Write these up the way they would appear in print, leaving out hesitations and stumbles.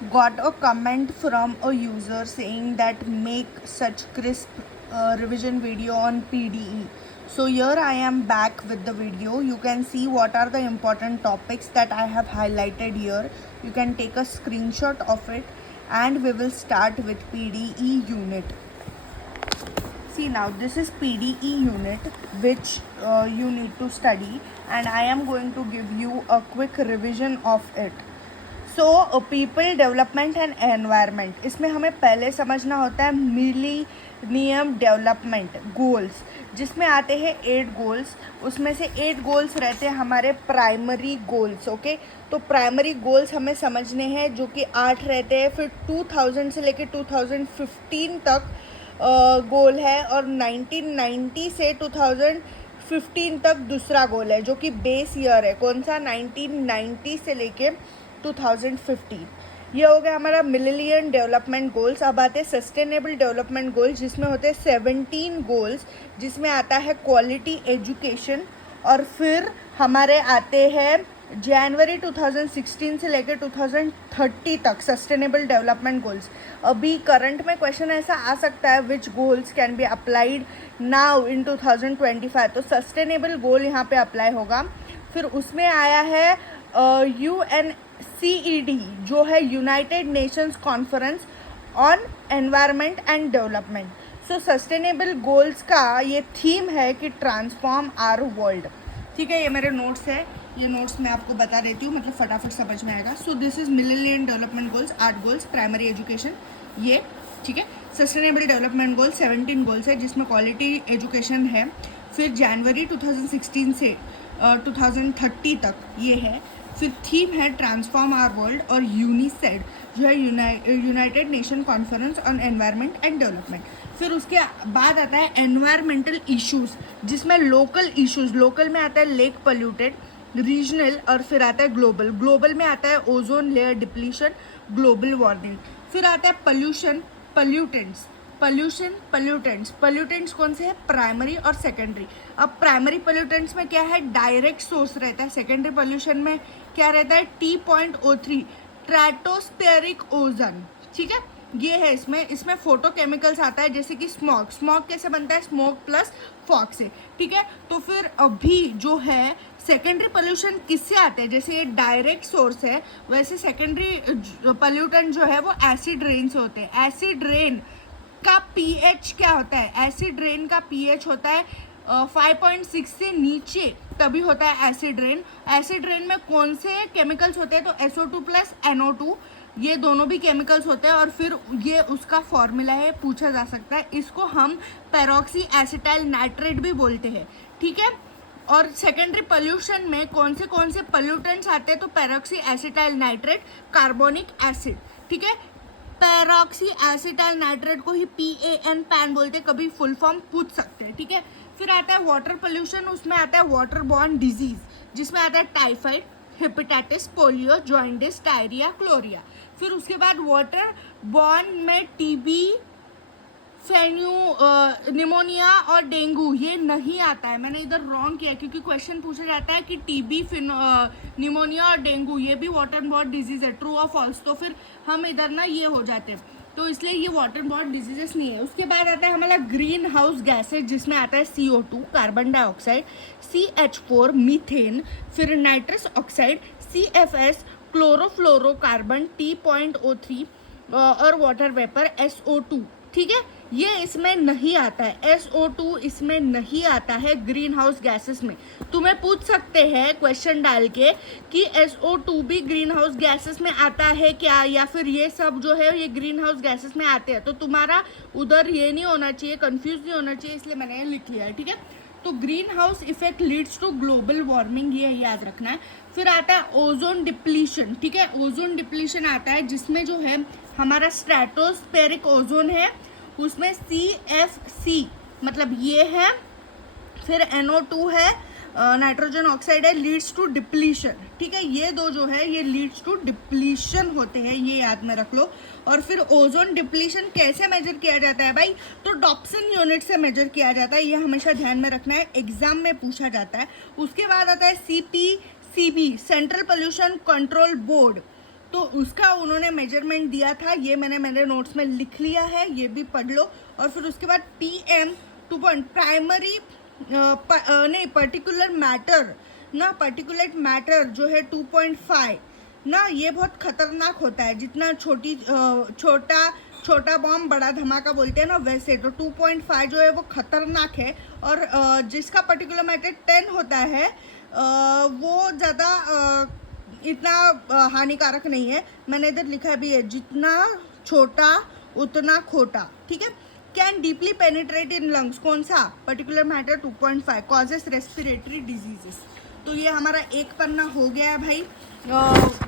Got a comment from a user saying that make such crisp revision video on PDE. So here I am back with the video. You can see what are the important topics that I have highlighted here. You can take a screenshot of it and we will start with PDE unit. See, now this is PDE unit which you need to study, and I am going to give you a quick revision of it. So people development and environment, इसमें हमें पहले समझना होता है millennium development goals, जिसमें आते हैं 8 goals. उसमें से 8 गोल्स रहते हैं हमारे प्राइमरी गोल्स. ओके, तो प्राइमरी गोल्स हमें समझने हैं जो कि 8 रहते हैं. फिर 2000 से लेकर 2015 तक गोल है, और 1990 से 2015 तक दूसरा गोल है जो कि बेस ईयर है. कौन सा? 1990 से लेके 2015. ये हो गया हमारा मिलेनियम डेवलपमेंट गोल्स. अब आते हैं सस्टेनेबल डेवलपमेंट गोल्स, जिसमें होते हैं 17 गोल्स, जिसमें आता है क्वालिटी एजुकेशन. और फिर हमारे आते हैं जनवरी 2016 से लेकर 2030 तक सस्टेनेबल डेवलपमेंट गोल्स. अभी करंट में क्वेश्चन ऐसा आ सकता है which goals can be applied now in 2025, तो सस्टेनेबल गोल यहाँ पे अप्लाई होगा. फिर उसमें आया है UNCED, जो है United Nations conference on environment and development. So sustainable goals का ये थीम है कि ट्रांसफॉर्म आवर वर्ल्ड. ठीक है, ये मेरे नोट्स है, ये नोट्स मैं आपको बता देती हूँ, मतलब फटाफट समझ में आएगा. So this is millennium development goals, 8 goals, primary education ये. ठीक है, सस्टेनेबल डेवलपमेंट गोल 17 गोल्स है, जिसमें क्वालिटी एजुकेशन है. फिर जनवरी 2016 से 2030 तक ये है. फिर थीम है ट्रांसफॉर्म आवर वर्ल्ड, और यूनिसेड जो है United nation conference on environment and development. फिर उसके बाद आता है एनवायरमेंटल इश्यूज़, जिसमें लोकल इश्यूज़, लोकल में आता है लेक पोल्यूटेड, रीजनल, और फिर आता है ग्लोबल. ग्लोबल में आता है ozone layer depletion, global warming. फिर आता है पोल्यूशन, पोल्यूटेंट्स कौन से हैं? प्राइमरी और सेकेंडरी. अब प्राइमरी पोल्यूटेंट्स में क्या है? डायरेक्ट सोर्स रहता है. सेकेंडरी पोल्यूशन में क्या रहता है? T.03 stratospheric ozone. ठीक है, ये है. इसमें फोटोकेमिकल्स आता है, जैसे कि स्मॉग कैसे बनता है? स्मोक प्लस फॉग से. ठीक है, तो फिर अभी जो है सेकेंडरी पोल्यूशन किससे आते हैं? जैसे ये डायरेक्ट सोर्स है, वैसे सेकेंडरी पोल्यूटेंट जो है वो एसिड रेन से होते हैं. एसिड रेन का पीएच क्या होता है? एसिड रेन का पीएच होता है 5.6 से नीचे, तभी होता है एसिड रेन. एसिड रेन में कौन से केमिकल्स होते हैं? तो SO2 प्लस NO2, ये दोनों भी केमिकल्स होते हैं. और फिर ये उसका फॉर्मूला है, पूछा जा सकता है. इसको हम पेरोक्सी एसिटाइल नाइट्रेट भी बोलते हैं. ठीक है, और सेकेंडरी पोल्यूशन में कौन से पोल्यूटेंट्स आते हैं? तो peroxy acetyl nitrate, carbonic acid. ठीक है, पेरोक्सी एसिटाइल नाइट्रेट को ही PAN पैन बोलते हैं, कभी फुल फॉर्म पूछ सकते हैं. ठीक है, फिर आता है वाटर पोल्यूशन. उसमें आता है वाटर बॉर्न डिजीज, जिसमें आता है typhoid, hepatitis, polio, jaundice, diarrhoea, cholera. फिर उसके बाद वाटर बॉर्न में TB, निमोनिया और डेंगू ये नहीं आता है. मैंने इधर रॉन्ग किया, क्योंकि क्वेश्चन पूछा जाता है कि TB, निमोनिया और डेंगू ये भी वाटर बॉर्न डिजीज है, ट्रू और फॉल्स. तो फिर हम इधर ना ये हो जाते हैं, तो इसलिए ये वाटर बॉर्न डिजीजेस नहीं है. उसके बाद आता है हमारा ग्रीन हाउस गैसेज, जिसमें आता है CO2 carbon dioxide, CH4 methane, फिर nitrous oxide, CFS chlorofluorocarbon, T.03 और वाटर वेपर SO2. ठीक है, ये इसमें नहीं आता है. SO2 इसमें नहीं आता है ग्रीन हाउस गैसेस में. तुम्हें पूछ सकते हैं क्वेश्चन डाल के कि SO2 भी ग्रीन हाउस गैसेस में आता है क्या, या फिर ये सब जो है ये ग्रीन हाउस गैसेस में आते हैं. तो तुम्हारा उधर ये नहीं होना चाहिए, कंफ्यूज नहीं होना चाहिए, इसलिए मैंने ये लिख लिया है. ठीक है, तो green house effect leads to global warming, ये याद रखना है. फिर आता है ओजोन डिप्लीशन. ठीक है, ओजोन डिप्लीशन आता है जिसमें जो है हमारा स्ट्रेटोस्फेरिक ओजोन है, उसमें CFC मतलब ये है, फिर NO2 है, नाइट्रोजन ऑक्साइड है, लीड्स टू डिप्लीशन. ठीक है, ये दो जो है ये लीड्स टू डिप्लीशन होते हैं, ये याद में रख लो. और फिर ओजोन डिप्लीशन कैसे मेजर किया जाता है भाई? तो डॉप्सन यूनिट से मेजर किया जाता है, ये हमेशा ध्यान में रखना है, एग्जाम में पूछा जाता है. उसके बाद आता है CPCB, central pollution control board. तो उसका उन्होंने मेजरमेंट दिया था, ये मैंने मेरे नोट्स में लिख लिया है, ये भी पढ़ लो। और फिर उसके बाद PM 2 प्राइमरी नहीं पर्टिकुलर मैटर ना, पर्टिकुलेट मैटर जो है 2.5 ना, ये बहुत खतरनाक होता है। जितना छोटा बॉम्ब बड़ा धमाका बोलते हैं ना, वैसे तो 2.5 जो है वो खतरनाक है। और जिसका पर्टिकुलर मैटर 10 होता है वो ज़्यादा इतना हानिकारक नहीं है। मैंने इधर लिखा भी है, जितना छोटा उतना खोटा, ठीक है। Can deeply penetrate in lungs, कौन सा particular matter 2.5 causes respiratory diseases. तो ये हमारा एक पन्ना हो गया है भाई,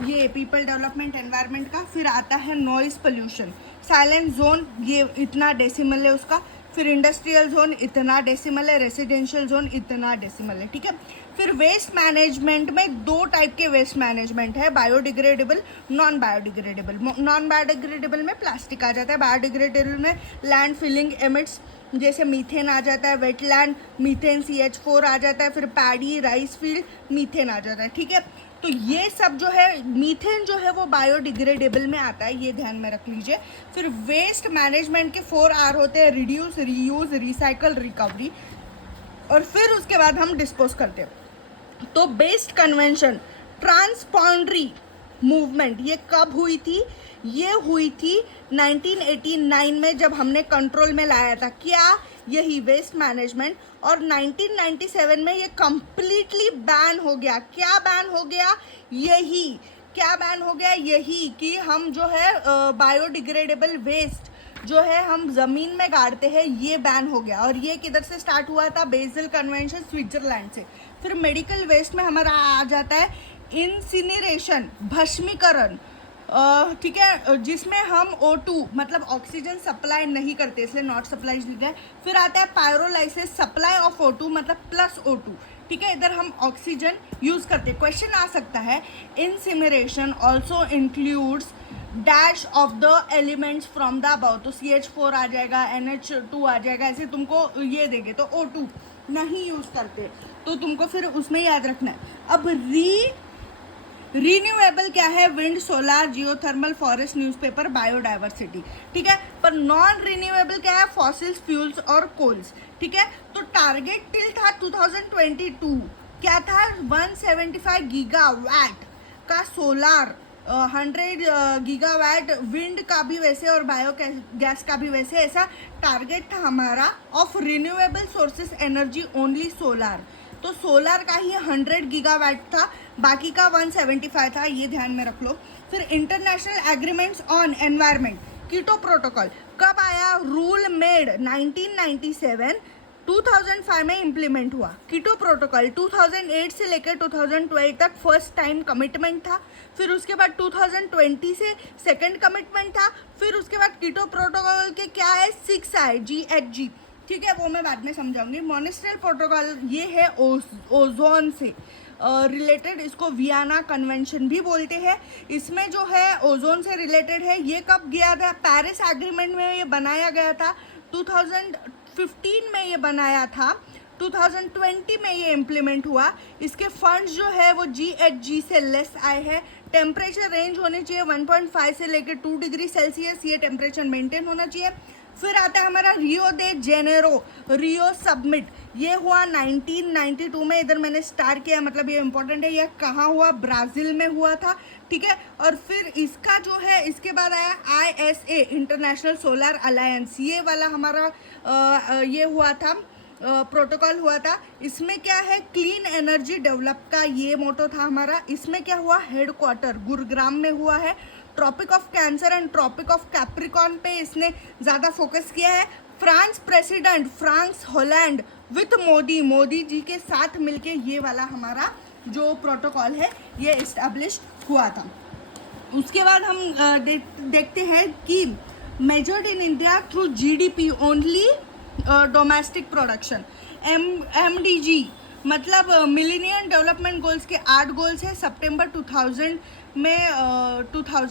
ये पीपल डेवलपमेंट एनवायरनमेंट का। फिर आता है नॉइस पोल्यूशन, साइलेंट जोन ये इतना डेसिमल है उसका। फिर इंडस्ट्रियल जोन इतना डेसिमल है, रेसिडेंशियल जोन इतना डेसिमल है, ठीक है। फिर वेस्ट मैनेजमेंट में 2 टाइप के वेस्ट मैनेजमेंट है, biodegradable, non biodegradable. Non biodegradable में प्लास्टिक आ जाता है, बायोडिग्रेडेबल में लैंड फिलिंग एमिट्स जैसे मीथेन आ जाता है, वेटलैंड मीथेन CH4 आ जाता है, फिर पैडी राइस फील्ड मीथेन आ जाता है, ठीक है। तो ये सब जो है मीथेन जो है वो बायोडिग्रेडेबल में आता है, ये ध्यान में रख लीजिए। फिर वेस्ट मैनेजमेंट के 4 R होते हैं, रिड्यूस, रीयूज, रिसाइकल, रिकवरी। और फिर उसके बाद हम डिस्पोज करते हैं। तो बेस्ड कन्वेंशन ट्रांसबाउंड्री मूवमेंट ये कब हुई थी? ये हुई थी 1989 में, जब हमने कंट्रोल में लाया था क्या, यही वेस्ट मैनेजमेंट। और 1997 में ये कंप्लीटली बैन हो गया। क्या बैन हो गया? यही क्या बैन हो गया? यही कि हम जो है बायोडिग्रेडेबल वेस्ट जो है हम ज़मीन में गाड़ते हैं, ये बैन हो गया। और ये किधर से स्टार्ट हुआ था? बेसल कन्वेंशन, स्विट्जरलैंड से। फिर मेडिकल वेस्ट में हमारा आ जाता है इंसिनरेशन, भस्मीकरण, ठीक है, जिसमें हम O2 मतलब ऑक्सीजन सप्लाई नहीं करते, इसलिए नॉट सप्लाई लिखा है। फिर आता है पायरोलाइसिस, सप्लाई ऑफ O2 मतलब प्लस O2, ठीक है, इधर हम ऑक्सीजन यूज़ करते। क्वेश्चन आ सकता है incineration also includes dash of the elements from the above, तो CH4 आ जाएगा, NH2 आ जाएगा, ऐसे तुमको ये देंगे। तो O2 नहीं यूज़ करते, तो तुमको फिर उसमें याद रखना है। अब रिन्यूएबल क्या है? Wind, solar, geothermal, forest, newspaper, biodiversity, ठीक है। पर नॉन रिन्यूएबल क्या है? फॉसिल्स, फ्यूल्स और कोल्स, ठीक है। तो टारगेट टिल था 2022 क्या था? 175 गीगावाट का सोलार, 100 गीगावाट विंड का भी वैसे और बायो गैस का भी वैसे, ऐसा टारगेट था हमारा of renewable sources energy only solar. तो सोलार का ही 100 गीगावाट था, बाकी का 175 था, ये ध्यान में रख लो। फिर international agreements on environment, Kyoto protocol कब आया? रूल मेड 1997, 2005 में इम्प्लीमेंट हुआ। कीटो प्रोटोकॉल 2008 से लेकर 2012 तक फर्स्ट टाइम कमिटमेंट था। फिर उसके बाद 2020 से सेकंड कमिटमेंट था। फिर उसके बाद कीटो प्रोटोकॉल के क्या है? 6 आए, GHG, ठीक है, वो मैं बाद में समझाऊंगी। मॉन्ट्रियल प्रोटोकॉल ये है ओजोन से रिलेटेड, इसको वियना कन्वेंशन भी बोलते हैं। इसमें जो है ओजोन से रिलेटेड है। ये कब गया था? पेरिस एग्रीमेंट में ये बनाया गया था, 2015 में ये बनाया था, 2020 में ये इम्प्लीमेंट हुआ। इसके फंड्स जो है वो GHG से लेस आए हैं। टेम्परेचर रेंज होनी चाहिए 1.5 से लेकर 2 डिग्री सेल्सियस, ये टेम्परेचर मेंटेन होना चाहिए। फिर आता है हमारा रियो दे जेनेरो, रियो समिट, ये हुआ 1992 में। इधर मैंने स्टार किया, मतलब ये इंपॉर्टेंट है। ये कहाँ हुआ? ब्राज़ील में हुआ था, ठीक है। और फिर इसका जो है, इसके बाद आया ISA, इंटरनेशनल सोलर अलायंस, ये वाला हमारा ये हुआ था, प्रोटोकॉल हुआ था। इसमें क्या है? क्लीन एनर्जी डेवलप का ये मोटो था हमारा। इसमें क्या हुआ? हेडक्वार्टर गुरुग्राम में हुआ है। Tropic of cancer and tropic of capricorn पे इसने ज़्यादा फोकस किया है। France president, France Hollande with Modi ji के साथ मिलके ये वाला हमारा जो प्रोटोकॉल है ये इस्टेब्लिश हुआ था। उसके बाद हम देखते हैं कि measured in India through GDP only domestic production, MDG मतलब मिलेनियम डेवलपमेंट गोल्स के 8 गोल्स है। सितंबर 2000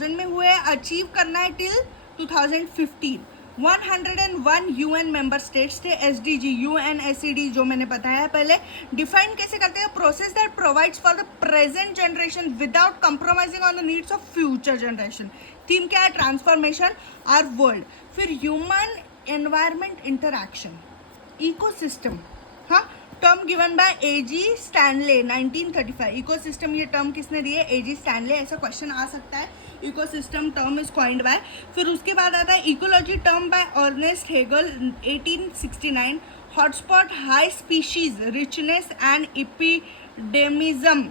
में हुए, अचीव करना है टिल 2015। 101 यूएन मेंबर स्टेट्स थे। एसडीजी, यूएनएससीडी जो मैंने बताया पहले, डिफाइन कैसे करते हैं, process that provides for the present generation without compromising on the needs of future generation. Theme क्या है, ट्रांसफॉर्मेशन आवर वर्ल्ड। फिर ह्यूमन एनवायरमेंट इंटरैक्शन, इकोसिस्टम, हाँ, term given by AG Stanley 1935। Ecosystem ये टर्म किसने दी है, एजी स्टैनले। ऐसा question आ सकता है, ecosystem term is coined by. फिर उसके बाद आता है ecology term by Ernest Haeckel 1869। Hotspot, high species richness and endemism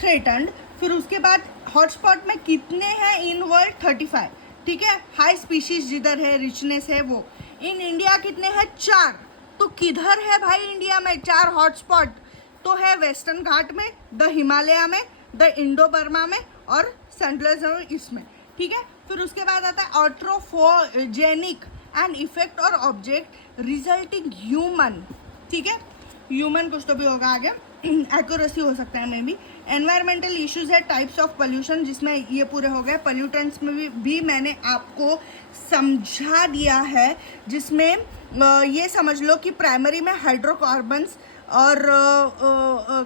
threatened. फिर उसके बाद हॉटस्पॉट में कितने हैं इन वर्ल्ड, 35, ठीक है। हाई स्पीशीज जिधर है, रिचनेस है वो। इन इंडिया कितने हैं, 4। तो किधर है भाई इंडिया में 4 हॉटस्पॉट, तो है वेस्टर्न घाट में, द हिमालय में, द इंडो बर्मा में और सेंट्रल इसमें, ठीक है। फिर उसके बाद आता है ऑट्रोफोजेनिक एंड इफेक्ट और ऑब्जेक्ट रिजल्टिंग ह्यूमन, ठीक है, ह्यूमन कुछ तो भी होगा आगे, एक्यूरेसी हो सकता है मे बी। एनवायरमेंटल इश्यूज है, टाइप्स ऑफ पोल्यूशन, जिसमें ये पूरे हो गए। पोल्यूटेंट्स में भी मैंने आपको समझा दिया है, जिसमें ये समझ लो कि प्राइमरी में हाइड्रोकार्बन्स और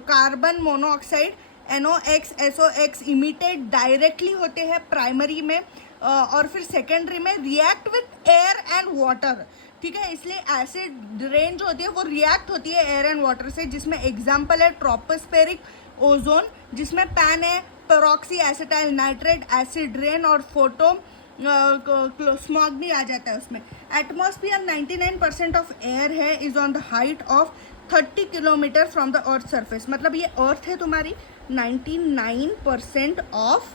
carbon monoxide NOx SOx emitted directly होते हैं प्राइमरी में, और फिर सेकेंडरी में react with air and water, ठीक है। इसलिए एसिड रेन जो होती है वो रिएक्ट होती है एयर एंड वाटर से, जिसमें एग्जाम्पल है ट्रोपोस्फेरिक ओजोन, जिसमें पैन है, peroxy acetyl nitrate, acid rain और फोटो स्मॉग भी आ जाता है उसमें। एटमॉस्फेयर 99% ऑफ एयर है, is on the height of 30 kilometre from the earth surface. मतलब ये अर्थ है तुम्हारी, 99% of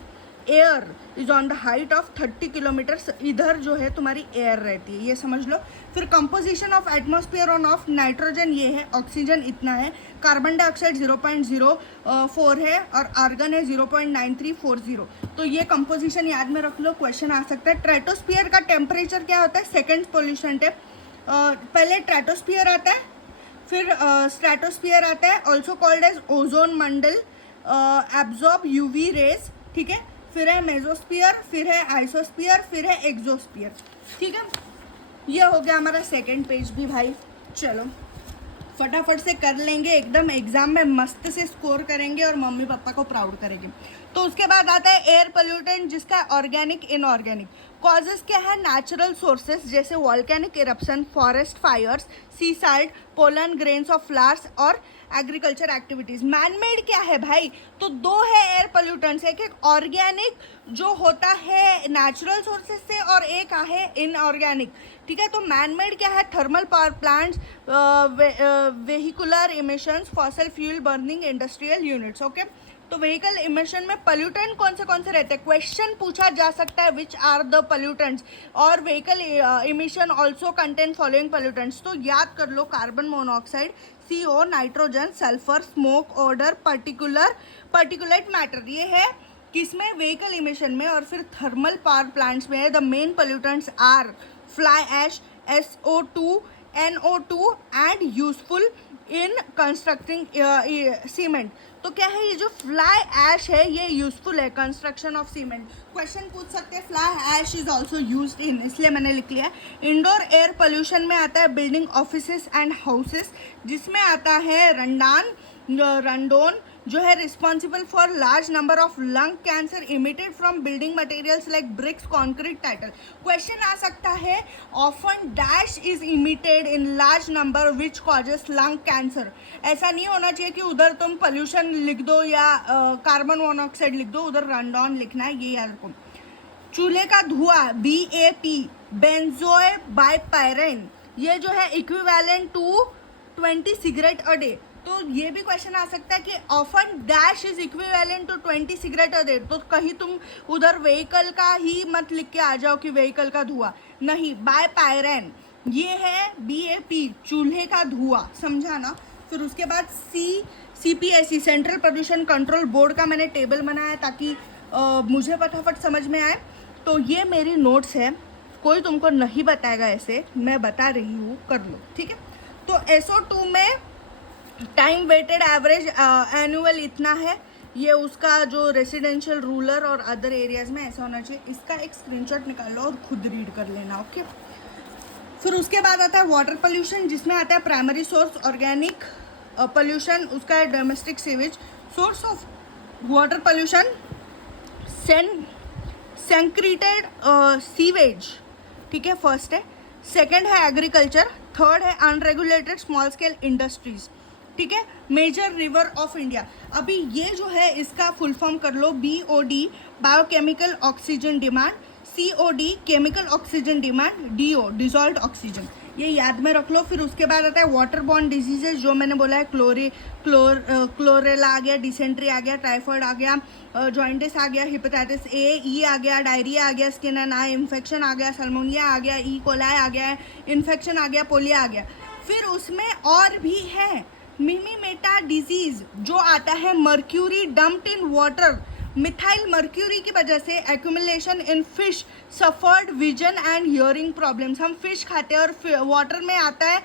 air is on the height of 30 kilometres, इधर जो है तुम्हारी एयर रहती है, ये समझ लो। फिर composition of atmosphere on off nitrogen ये है, ऑक्सीजन इतना है, कार्बन डाइऑक्साइड 0.04 है और आर्गन है 0.9340। तो ये कंपोजिशन याद में रख लो, क्वेश्चन आ सकता है। स्ट्रेटोस्फियर का टेम्परेचर क्या होता है, सेकेंड पोल्यूशन है। पहले स्ट्रेटोस्फियर आता है, फिर स्ट्रेटोस्फियर आता है, ऑल्सो कॉल्ड एज ओजोन मंडल, एब्जॉर्ब यूवी रेज, ठीक है। फिर है मेजोस्फियर, फिर है आइसोस्फियर, फिर है एक्सोस्फियर, ठीक है। ये हो गया हमारा सेकंड पेज भी भाई। चलो फटाफट से कर लेंगे, एकदम एग्जाम में मस्त से स्कोर करेंगे और मम्मी पापा को प्राउड करेंगे। तो उसके बाद आता है एयर पोल्यूटेंट, जिसका ऑर्गेनिक इनऑर्गेनिक। कॉजेस क्या है, नेचुरल सोर्सेज जैसे volcanic eruption, forest fires, sea salt, pollen grains of flowers और एग्रीकल्चर एक्टिविटीज़। मैनमेड क्या है भाई, तो 2 है एयर पोल्यूटेंट्स, एक ऑर्गेनिक जो होता है नेचुरल सोर्सेज से और एक है इनऑर्गेनिक, ठीक है। तो मैनमेड क्या है, thermal power plants, vehicular emissions, fossil fuel burning, industrial units, okay. तो व्हीकल इमिशन में पोल्यूटेंट कौन से रहते हैं, क्वेश्चन पूछा जा सकता है, विच आर द पोल्यूटेंट्स। और vehicle emission also contain following pollutants, तो याद कर लो, carbon monoxide, CO, nitrogen, sulphur, smoke, odour, particulate matter, ये है किसमें, व्हीकल इमिशन में। और फिर थर्मल पावर प्लांट्स में the main pollutants are fly ash, SO2, NO2 and useful in constructing cement. तो क्या है, ये जो फ्लाई ऐश है ये यूजफुल है कंस्ट्रक्शन ऑफ सीमेंट। क्वेश्चन पूछ सकते हैं, fly ash is also used in, इसलिए मैंने लिख लिया। इंडोर एयर पोल्यूशन में आता है बिल्डिंग, ऑफिसेस एंड हाउसेस, जिसमें आता है रंडोन जो है responsible for large number of lung cancer emitted from building materials like bricks, concrete. Title question आ सकता है, often dash is emitted in large number which causes lung cancer. ऐसा नहीं होना चाहिए कि उधर तुम पोल्यूशन लिख दो या कार्बन मोनोऑक्साइड लिख दो, उधर रंडोन लिखना है, ये याद रखो। चूल्हे का धुआं, BAP, बेंजोए बाइपायरेन, ये जो है equivalent to 20 cigarette a day. तो ये भी क्वेश्चन आ सकता है कि often dash is equivalent to 20 cigarette a day, तो कहीं तुम उधर व्हीकल का ही मत लिख के आ जाओ कि व्हीकल का धुआं नहीं, बाइपायरेन ये है BAP, चूल्हे का धुआं, समझा ना। फिर उसके बाद CPSC, central pollution control board का मैंने टेबल बनाया ताकि मुझे फटाफट समझ में आए। तो ये मेरी नोट्स है, कोई तुमको नहीं बताएगा, ऐसे मैं बता रही हूँ, कर लो, ठीक है। तो SO2 में टाइम वेटेड एवरेज एनुअल इतना है, ये उसका जो रेसिडेंशियल रूरल और अदर एरियाज में ऐसा होना चाहिए। इसका एक स्क्रीनशॉट निकाल लो और खुद रीड कर लेना, ओके। फिर उसके बाद आता है वाटर पोल्यूशन, जिसमें आता है प्राइमरी सोर्स ऑर्गेनिक पोल्यूशन, उसका है domestic sewage. Source of water pollution सेंक्रीटेड सीवेज, ठीक है, फर्स्ट है। सेकंड है एग्रीकल्चर, थर्ड है अनरेगुलेटेड स्मॉल स्केल इंडस्ट्रीज, ठीक है। मेजर रिवर ऑफ इंडिया, अभी ये जो है इसका फुल फॉर्म कर लो, BOD biochemical oxygen demand, COD chemical oxygen demand, DO dissolved oxygen, ये याद में रख लो। फिर उसके बाद आता है वाटर बॉर्न डिजीजेज, जो मैंने बोला है क्लोरेला आ गया, डिसेंट्री आ गया, टाइफाइड आ गया, जॉइंटिस आ गया, हेपेटाइटिस A, E आ गया, डायरिया आ गया, स्किन एंड आई इन्फेक्शन आ गया, सल्मोनिया आ गया, E. कोलाई आ गया, इन्फेक्शन आ गया, पोलियो आ गया। फिर उसमें और भी है मिमीमेटा डिजीज, जो आता है mercury dumped in water, methyl mercury की वजह से accumulation in fish suffered vision and hearing problems. हम फिश खाते हैं और वाटर में आता है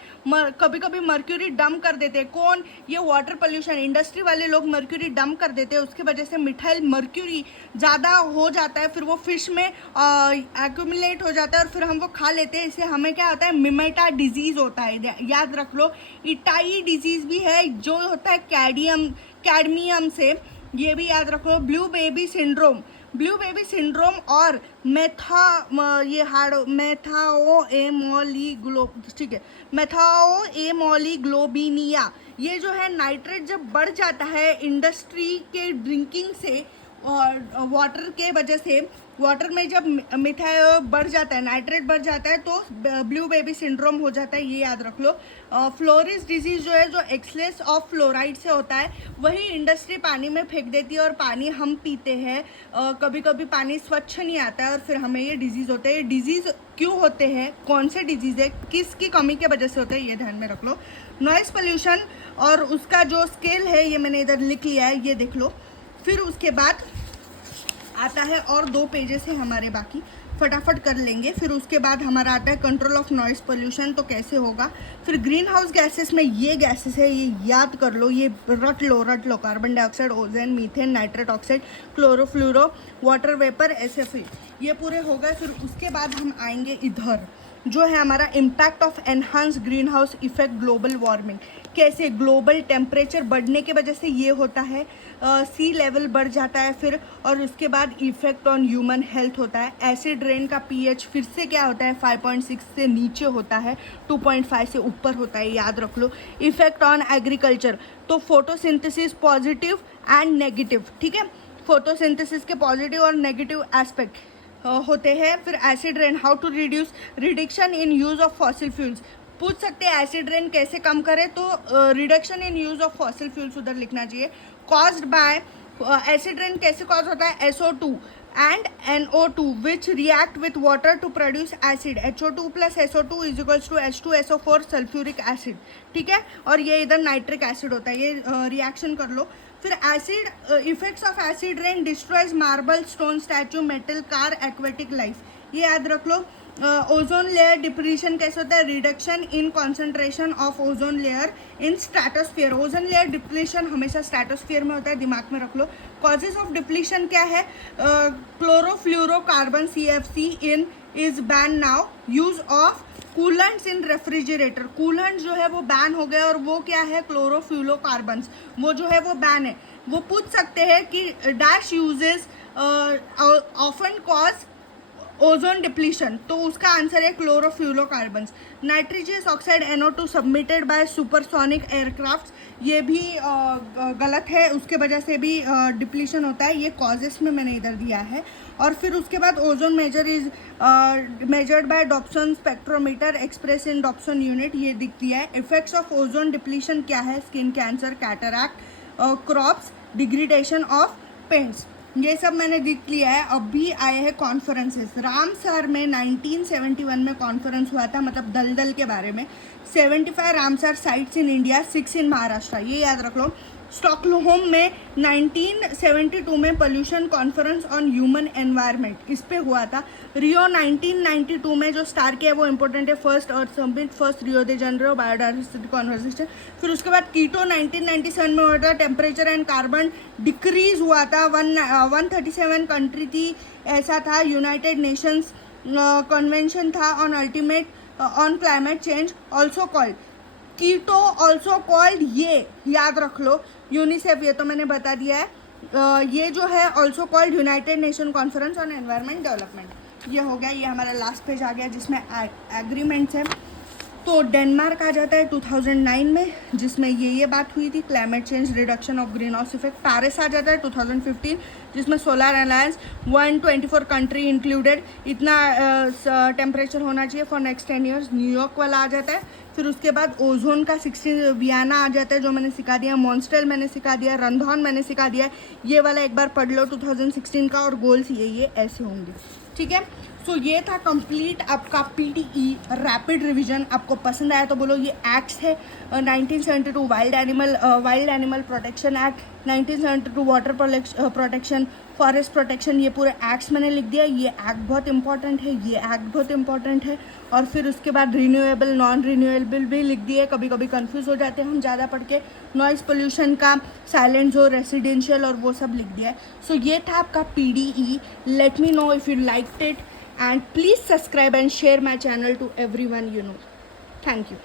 कभी कभी मर्क्यूरी डंप कर देते हैं, कौन, ये वाटर पोल्यूशन, इंडस्ट्री वाले लोग मर्क्यूरी डंप कर देते हैं, उसके वजह से मिथाइल मर्क्यूरी ज़्यादा हो जाता है, फिर वो फिश में एक्यूमुलेट हो जाता है और फिर हम वो खा लेते हैं, इससे हमें क्या होता है, मिमेटा डिजीज़ होता है, याद रख लो। इटाई डिजीज़ भी है, जो होता है कैडमियम से, ये भी याद रखो। ब्लू बेबी सिंड्रोम और ठीक है, मेथाओएमोलीग्लोबिनिया, ये जो है नाइट्रेट जब बढ़ जाता है इंडस्ट्री के ड्रिंकिंग से और वाटर के वजह से, वाटर में जब मिथाइल बढ़ जाता है, नाइट्रेट बढ़ जाता है, तो ब्लू बेबी सिंड्रोम हो जाता है, ये याद रख लो। फ्लोरिस डिजीज जो है, जो एक्सलेस ऑफ फ्लोराइड से होता है, वही इंडस्ट्री पानी में फेंक देती है और पानी हम पीते हैं, कभी कभी पानी स्वच्छ नहीं आता है और फिर हमें ये डिजीज़ होते हैं। ये डिजीज़ क्यों होते हैं, कौन से डिजीज़ है, किसकी कमी की वजह से होते हैं, ये ध्यान में रख लो। नॉइस पोल्यूशन और उसका जो स्केल है, ये मैंने इधर लिख लिया है, ये देख लो। फिर उसके बाद आता है, और 2 पेजेस है हमारे बाकी, फटाफट कर लेंगे। फिर उसके बाद हमारा आता है कंट्रोल ऑफ नॉइस पोल्यूशन, तो कैसे होगा। फिर ग्रीन हाउस गैसेस में ये गैसेस है, ये याद कर लो, ये रट लो, carbon dioxide, ozone, methane, nitrate oxide, chlorofluoro, water vapour, SFE, ये पूरे हो गए। फिर उसके बाद हम आएंगे इधर, जो है हमारा impact of enhance green house effect global warming, कैसे ग्लोबल टेम्परेचर बढ़ने के वजह से ये होता है, सी लेवल बढ़ जाता है फिर, और उसके बाद इफेक्ट ऑन ह्यूमन हेल्थ होता है। एसिड रेन का pH फिर से क्या होता है, 5.6 से नीचे होता है, 2.5 से ऊपर होता है, याद रख लो। इफेक्ट ऑन एग्रीकल्चर, तो फोटोसिंथेसिस पॉजिटिव एंड नेगेटिव, ठीक है, फोटोसिंथेसिस के पॉजिटिव और नेगेटिव एस्पेक्ट होते हैं। फिर acid rain, how to reduce reduction in use of fossil fuels, पूछ सकते हैं एसिड रेन कैसे कम करें, तो reduction in use of fossil fuels उधर लिखना चाहिए। कॉज्ड बाय, एसिड रेन कैसे कॉज होता है, SO2 and NO2 which react with water to produce acid, HO2 plus SO2 is equals to H2SO4 sulphuric acid, ठीक है, और ये इधर नाइट्रिक एसिड होता है, ये रिएक्शन कर लो। फिर acid effects of acid rain destroys marble, stone, statue, metal, car, aquatic life, ये याद रख लो। ओजोन लेयर डिप्लीशन कैसे होता है, reduction in concentration of ozone layer in stratosphere, ozone layer depletion हमेशा स्ट्रेटोस्फीयर में होता है, दिमाग में रख लो। कॉजेज ऑफ डिप्लीशन क्या है, chlorofluorocarbon CFC in is ban now, use of coolants in refrigerator, coolants जो है वो बैन हो गए, और वो क्या है, क्लोरोफ्लोरोकार्बन्स, वो जो है वो बैन है। वो पूछ सकते हैं कि dash uses often cause ozone depletion, तो उसका आंसर है chlorofluorocarbons. Nitrous oxide NO2 submitted by supersonic aircraft, ये भी गलत है, उसके वजह से भी डिप्लीशन होता है, ये कॉजेस में मैंने इधर दिया है। और फिर उसके बाद ozone major is measured by Dobson spectrometer express in Dobson unit, ये दिख दिया है। इफेक्ट्स ऑफ ओजोन डिप्लीशन क्या है, skin cancer, cataract, crops, degradation of paints, ये सब मैंने देख लिया है। अभी आए हैं कॉन्फ्रेंसेस, रामसर में 1971 में कॉन्फ्रेंस हुआ था, मतलब दलदल के बारे में। 75 रामसर साइट्स इन इंडिया, 6 इन महाराष्ट्र, ये याद रख लो। स्टॉकहोम में 1972 में pollution conference on human environment, इस पे हुआ था। रियो 1992 में जो स्टार किया है वो इंपॉर्टेंट है, फर्स्ट अर्थ समिट, फर्स्ट रियो दे जनरो बायोडाइवर्सिटी कॉन्वर्सेशन। फिर उसके बाद कीटो 1997 में हुआ था, टेम्परेचर एंड कार्बन डिक्रीज हुआ था, 137 कंट्री थी, ऐसा था। यूनाइटेड नेशंस कन्वेंशन था on ultimate on climate change also called Kyoto, also called, ये याद रख लो, यूनिसेफ, ये तो मैंने बता दिया है। ये जो है also called United nation conference on environment development. ये हो गया, ये हमारा लास्ट पेज आ गया जिसमें एग्रीमेंट्स है। तो डेनमार्क आ जाता है 2009 में, जिसमें ये बात हुई थी, climate change reduction of green house effect. Paris आ जाता है 2015, जिसमें सोलर अलायंस 124 कंट्री इंक्लूडेड, इतना टेम्परेचर होना चाहिए फॉर नेक्स्ट 10 ईयर्स। न्यूयॉर्क वाला आ जाता है। फिर उसके बाद ओजोन का 16 वियना आ जाता है, जो मैंने सिखा दिया। मॉन्स्ट्रियल मैंने सिखा दिया, रंधौन मैंने सिखा दिया। ये वाला एक बार पढ़ लो 2016 का, और गोल्स ये ऐसे होंगे, ठीक है। सो ये था कंप्लीट आपका PDE रैपिड रिवीजन। आपको पसंद आया तो बोलो। ये एक्ट्स है 1972 wild animal protection act, 1972 water protection, forest protection, ये पूरे एक्ट्स मैंने लिख दिया। ये एक्ट बहुत इंपॉर्टेंट है, ये एक्ट बहुत इंपॉर्टेंट है। और फिर उसके बाद रिन्यूएबल नॉन रिन्यूएबल भी लिख दिए। कभी कभी कंफ्यूज हो जाते हैं हम ज़्यादा पढ़ के। नॉइज़ पोल्यूशन का, साइलेंट जो रेसिडेंशियल, और वो सब लिख दिया है। सो ये था आपका PDE। Let me know if you liked it, and please subscribe and share my channel to everyone you know. Thank you.